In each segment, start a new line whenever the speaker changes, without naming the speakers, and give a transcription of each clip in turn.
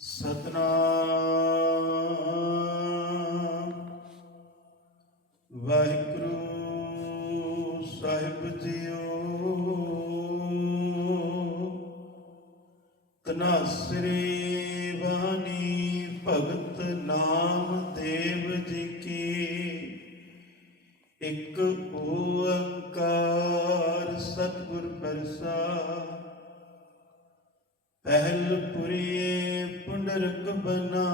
ਸਤਨਾਮ। ਵਾਹਿਗੁਰੂ ਸਾਹਿਬ ਜੀਓ। ਤਨਾਸਰੀ ਬਾਣੀ ਭਗਤ ਨਾਮ ਦੇਵ ਜੀ ਕੀ। ਇੱਕ ਓੰਕਾਰ ਸਤਿਗੁਰ ਪ੍ਰਸਾਦ ਪਹਿਲ ਪੁਰੀਏ ਪੁੰਡਰਕ ਬਨਾ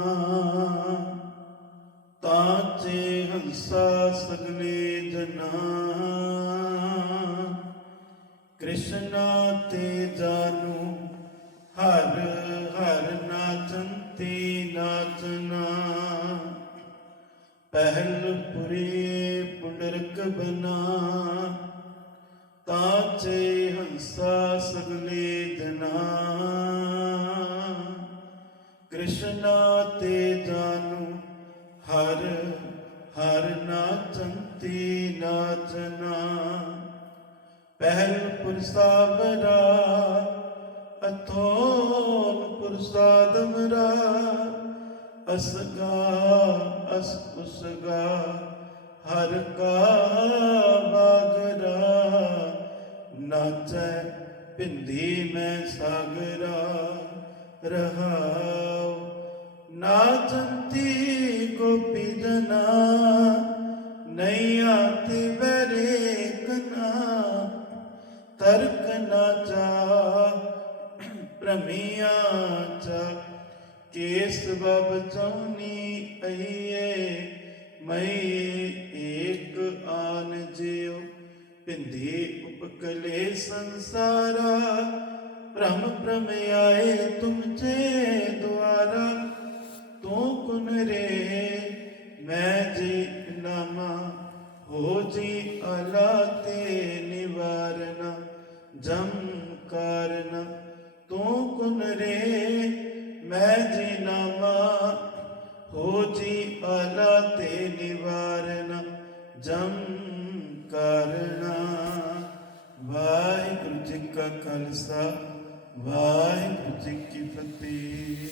ਤਾਚੇ ਹੰਸਾ ਸਗਲੇ ਜਨਾ। ਕ੍ਰਿਸ਼ਨਾ ਤੇ ਜਾਨੂ, ਹਰ ਹਰ ਨਾਚੰਤੀ ਨਾਚਨਾ। ਪਹਿਲ ਪੁਰੀਏ ਪੁੰਡਰਕ ਬਨਾ ਤਾਚੇ ਹੰਸਾ ਸਗਲੇ ਜਨਾ। ਕ੍ਰਿਸ਼ਨ ਤੇ ਜਾਨੂ ਹਰ ਹਰ ਨਾਚੰਤੀ ਨਾਚਨਾ ਪਹਿਲ ਪੁਰਸਾਵਰਾ, ਅਥੋਨ ਪੁਰਸਾਦਮਰਾ ਅਸਗਾ ਅਸ ਉਸਗਾ ਹਰ ਕਾ ਬਾਗਰਾ ਨਾਚੈ ਪਿੰਦੀ ਮੈਂ ਸਾਗਰਾ, ਰਹਾ ਗੋਪੀ ਨਹੀਂ ਆਤੀ ਬਰੇ ਕਨਾ ਤਰਕ ਨਾਚਾ ਪ੍ਰਮੀਆਂ ਚਾ ਕੇਸ ਬਬ ਚੌਨੀ ਅਈਏ ਮਈ ਏਕ ਆਨ ਜਿਉ ਪਿੰਦੀ ਉਪਕਲੇ ਸੰਸਾਰਾ ਭ੍ਰਮ ਭ੍ਰਮ ਆਏ ਤੁਮ ਚੇ ਦੁਆਰਾ ਤੂੰ ਕੁਨ ਰੇ ਮੈਂ ਜੀ ਨਾਮਾ ਹੋ ਜੀ ਅਲਾ ਤੇ ਨਿਵਾਰਨਾ, ਜਮ ਕਰਨਾ। ਤੂੰ ਕੁਨ ਰੇ, ਮੈਂ ਜੀ ਨਾਮਾ ਹੋ ਜੀ ਅਲਾ ਤੇ ਨਿਵਾਰਨਾ, ਜਮ ਕਰਨਾ। ਵਾਹਿਗੁਰੂ ਜੀ ਕਾ ਖਾਲਸਾ, ਵਾਹਿਗੁਰੂ ਜੀ ਕੀ ਫਤਿਹ।